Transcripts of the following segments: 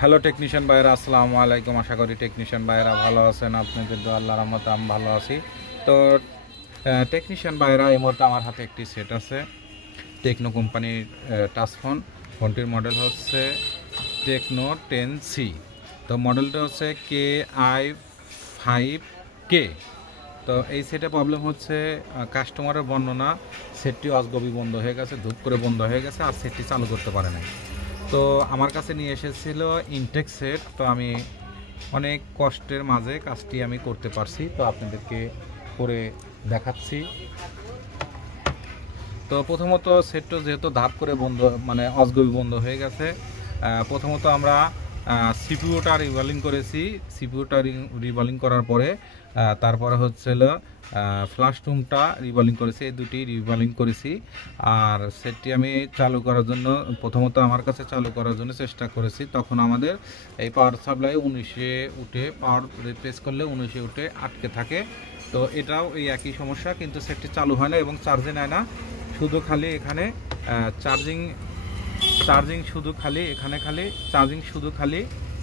Hello technician ভাইরা, আসসালামু আলাইকুম। আশা করি টেকনিশিয়ান ভাইরা ভালো আছেন। আপনাদের দোয়া আল্লাহর রহমতে আমি ভালো আছি। তো টেকনিশিয়ান ভাইরা, এই মুহূর্তে আমার হাতে একটি সেট আছে টেকনো কোম্পানির টাচ ফোন। ফোনটির মডেল হচ্ছে টেকনো 10C। তো মডেলটা হচ্ছে KI5K। তো এই সেটে প্রবলেম হচ্ছে কাস্টমারের বর্ণনা, সেটটি অজগবি বন্ধ হয়ে গেছে, ধূপ করে বন্ধ হয়ে গেছে, আর সেটটি চালু করতে পারে নাই। তো আমার কাছে নিয়ে এসেছিল ইনটেক সেট। তো আমি অনেক কষ্টের মাঝে কাজটি আমি করতে পারছি, তো আপনাদেরকে করে দেখাচ্ছি। তো প্রথমত সেটটা যেহেতু ধাপ করে বন্ধ, মানে অজগবি বন্ধ হয়ে গেছে, প্রথমত আমরা সিপিইউটা রিভলিং করেছি। সিপিইউটা রিভলিং করার পরে তারপরে হচ্ছিল ফ্ল্যাশ রুমটা রিভলিং করেছি। এই দুটি রিভলিং করেছি। আর সেটটি আমি চালু করার জন্য, প্রথমত আমার কাছে চালু করার জন্য চেষ্টা করেছি। তখন আমাদের এই পাওয়ার সাপ্লাই 19-এ উঠে, পাওয়ার রিপ্লেস করলে 19-এ উঠে আটকে থাকে। তো এটাও এই একই সমস্যা, কিন্তু সেটটি চালু হয় না এবং চার্জে নেয় না। শুধু খালি এখানে চার্জিং শুধু খালি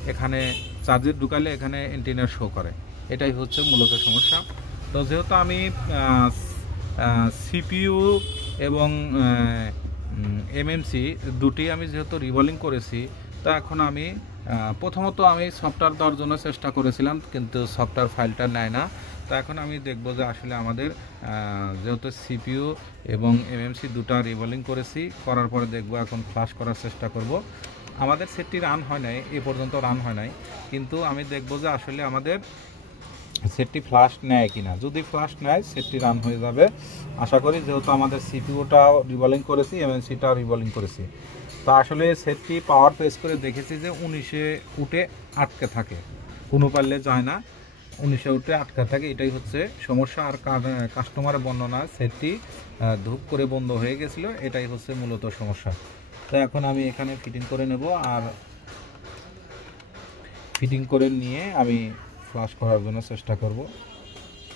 এখানে চার্জের ঢুকালে এখানে এন্টিনার শো করে। এটাই হচ্ছে মূলত সমস্যা। তো যেহেতু আমি সিপিইউ এবং এমএমসি দুটি আমি যেহেতু রিভলিং করেছি, তো এখন আমি প্রথমত আমি সফটওয়্যার দেওয়ার জন্য চেষ্টা করেছিলাম, কিন্তু সফটওয়্যার ফাইলটা নেয় না। তো এখন আমি দেখব যে আসলে আমাদের যেহেতু সিপিইউ এবং এমএমসি দুটো রিভলিং করেছি, করার পরে দেখব, এখন ফ্লাশ করার চেষ্টা করব। আমাদের সেটটি রান হয় নাই, এ পর্যন্ত রান হয় নাই, কিন্তু আমি দেখব যে আসলে আমাদের সেটটি ফ্লাশ নেয় কিনা। যদি ফ্লাশ নেয় সেটটি রান হয়ে যাবে আশা করি, যেহেতু আমাদের সিপিইউটাও রিভলিং করেছি, এমএমসিটাও রিভলিং করেছি। তো আসলে সেটটি পাওয়ার প্রেস করে দেখেছি যে 19-এ উঠে আটকে থাকে, কোনো পারলে যায় না, 19-এ উঠে আটকা থাকে। এটাই হচ্ছে সমস্যা। আর কাস্টমারের বর্ণনা সেটটি ধূপ করে বন্ধ হয়ে গেছিলো, এটাই হচ্ছে মূলত সমস্যা। তো এখন আমি এখানে ফিটিং করে নেব, আর ফিটিং করে নিয়ে আমি ফ্লাশ করার জন্য চেষ্টা করব।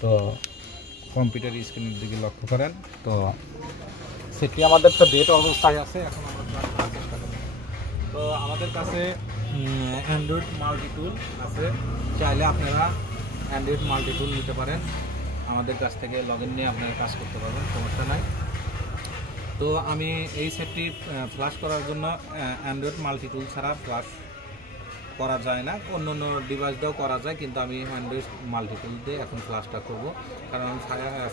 তো কম্পিউটার স্ক্রিনের দিকে লক্ষ্য করেন। তো সেটি আমাদের তো ডেট অবস্থায় আছে, এখন আমরা ফ্লাশ করার চেষ্টা করব। তো আমাদের কাছে অ্যান্ড্রয়েড মাল্টিটুল আছে, চাইলে আপনারা অ্যান্ড্রয়েড মাল্টিটুল নিতে পারেন। আমাদের কাছ থেকে লগ ইন নিয়ে আপনারা কাজ করতে পারবেন, সমস্যা নাই। তো আমি এই সেটটি ফ্লাশ করার জন্য অ্যান্ড্রয়েড মাল্টিটুল ছাড়া ফ্লাশ করা যায় না, অন্য অন্য ডিভাইস দিয়েও করা যায়, কিন্তু আমি অ্যান্ড্রয়েড মাল্টিটুল দিয়ে এখন ফ্লাশটা করব। কারণ আমি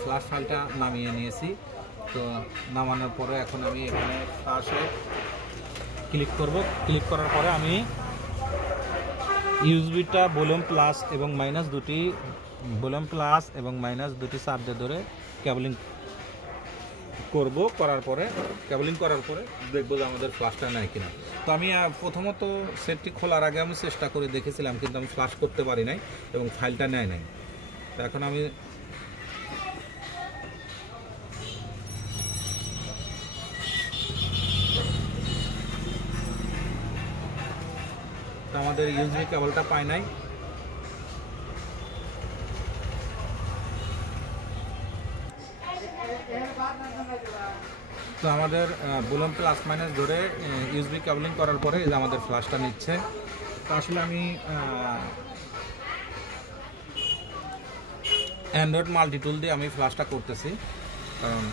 ফ্লাশ ফাইলটা নামিয়ে নিয়েছি। তো নামানোর পরে এখন আমি এখানে ফ্লাশে ক্লিক করব। ক্লিক করার পরে আমি ইউএসবিটা ভলিউম প্লাস এবং মাইনাস দুটি চার্জে ধরে কেবলিং করব। কেবলিং করার পরে দেখবো যে আমাদের ফ্লাশটা নেয় কিনা। তো আমি প্রথমত সেটটি খোলার আগে আমি চেষ্টা করে দেখেছিলাম, কিন্তু আমি ফ্লাশ করতে পারি নাই এবং ফাইলটা নেয় নাই। তো এখন আমি আমাদের ইউএসবি কেবলটা পাই নাই। তো আমাদের ভলিউম প্লাস মাইনাস ধরে ইউএসবি কেবলিং করার পরে এই যে আমাদের ফ্লাশটা নিচ্ছে। তো আসলে আমি অ্যান্ড্রয়েড মাল্টিটুল দিয়ে আমি ফ্লাশটা করতেছি, কারণ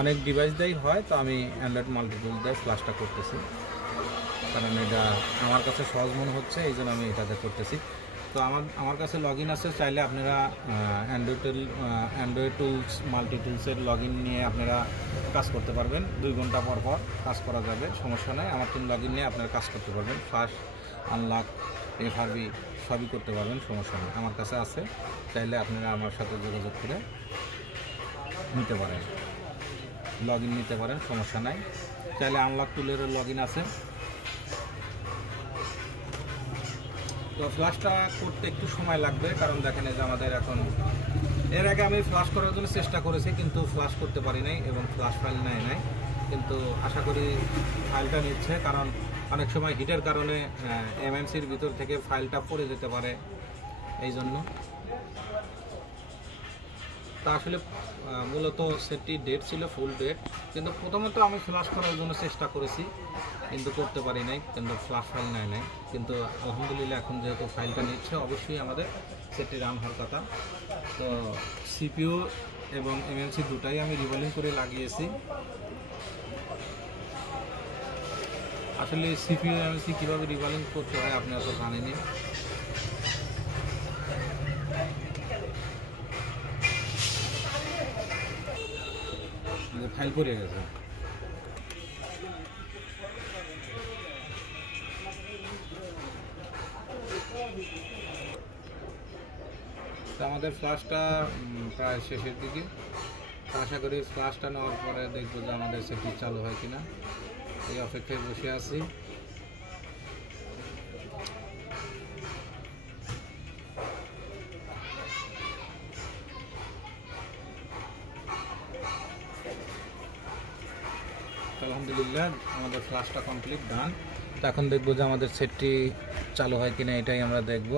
অনেক ডিভাইস দিয়েই হয়। তো আমি অ্যান্ড্রয়েড মাল্টিটুল দিয়ে ফ্লাশটা করতেছি, কারণ এটা আমার কাছে সহজ মনে হচ্ছে, এই জন্য আমি এটাতে করতেছি। তো আমার কাছে লগ ইন আছে, চাইলে আপনারা অ্যান্ড্রয়েড টুলস মাল্টিটুলসের লগ ইন নিয়ে আপনারা কাজ করতে পারবেন। 2 ঘন্টা পর কাজ করা যাবে, সমস্যা নেই। আমার টিম লগ ইন নিয়ে আপনারা কাজ করতে পারবেন, ফ্লাশ, আনলক, এফআরবি সবই করতে পারবেন, সমস্যা নেই। আমার কাছে আছে, চাইলে আপনারা আমার সাথে যোগাযোগ করে নিতে পারেন, লগ ইন নিতে পারেন, সমস্যা নাই। চাইলে আনলক টুলেরও লগ ইন আছে। তো ফ্লাশটা করতে একটু সময় লাগবে, কারণ দেখেন এই যে আমাদের এখন, এর আগে আমি ফ্লাশ করার জন্য চেষ্টা করেছি, কিন্তু ফ্লাশ করতে পারি নাই এবং ফ্লাশ ফাইল নেয় নাই। কিন্তু আশা করি ফাইলটা নিচ্ছে, কারণ অনেক সময় হিটের কারণে এমএমসির ভিতর থেকে ফাইলটা পড়ে যেতে পারে, এই জন্য। তা আসলে মূলত সেটটি ডেট ছিল, ফুল ডেট, কিন্তু প্রথমত আমি ফ্লাশ করার জন্য চেষ্টা করেছি কিন্তু করতে পারি নাই, কিন্তু ফ্লাশ ফাইল নেয় নাই। কিন্তু আলহামদুলিল্লাহ এখন যেহেতু ফাইলটা নিচ্ছে অবশ্যই আমাদের সেটটি রান হওয়ার কথা। তো সিপিইউ এবং এমএমসি দুটাই আমি রিভলিং করে লাগিয়েছি। আসলে সিপিইউ এমএমসি কীভাবে রিভলিং করতে হয় আপনারা তো জানেনই। ফাইল পড়ে গেছে। তো আমাদের ফ্লাশটা প্রায় শেষের দিকে, আশা করি ফ্লাশটা নেওয়ার পরে দেখবো যে আমাদের সেটটি চালু হয় কিনা, এই অপেক্ষায় বসে আছি। আলহামদুলিল্লাহ আমাদের ফ্লাশটা কমপ্লিট ডান। তো এখন দেখবো যে আমাদের সেটটি চালু হয় কিনা, এটাই আমরা দেখব।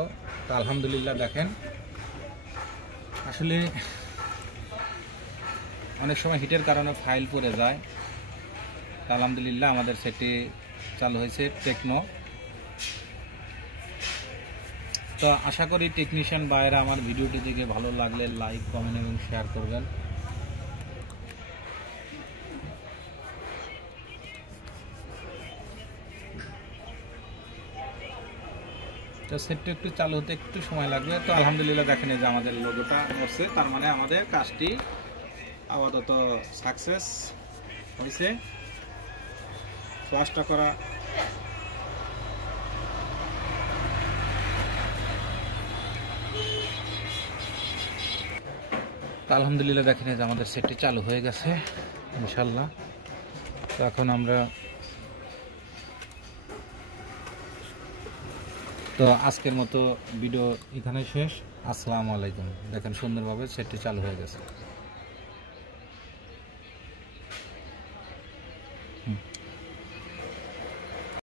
তো আলহামদুলিল্লাহ দেখেন, আসলে অনেক সময় হিটের কারণে ফাইল পড়ে যায়। তো আলহামদুলিল্লাহ আমাদের সেটটি চালু হয়েছে টেকনো। তো আশা করি টেকনিশিয়ান ভাইয়েরা আমার ভিডিওটি দেখে ভালো লাগলে লাইক, কমেন্ট এবং শেয়ার করবেন। তো সেটটা একটু চালু হতে একটু সময় লাগবে। তো আলহামদুলিল্লাহ দেখেন এই যে আমাদের লোগোটা হচ্ছে, তার মানে আমাদের কাজটি আপাতত সাকসেস হয়েছে। ফ্লাশটা করা তো আলহামদুলিল্লাহ দেখেন এই যে আমাদের সেটটি চালু হয়ে গেছে ইনশাল্লাহ। তো এখন আমরা তো আজকের মতো ভিডিও এখানে শেষ। আসসালামু আলাইকুম। দেখেন সুন্দরভাবে সেটটি চালু হয়ে গেছে।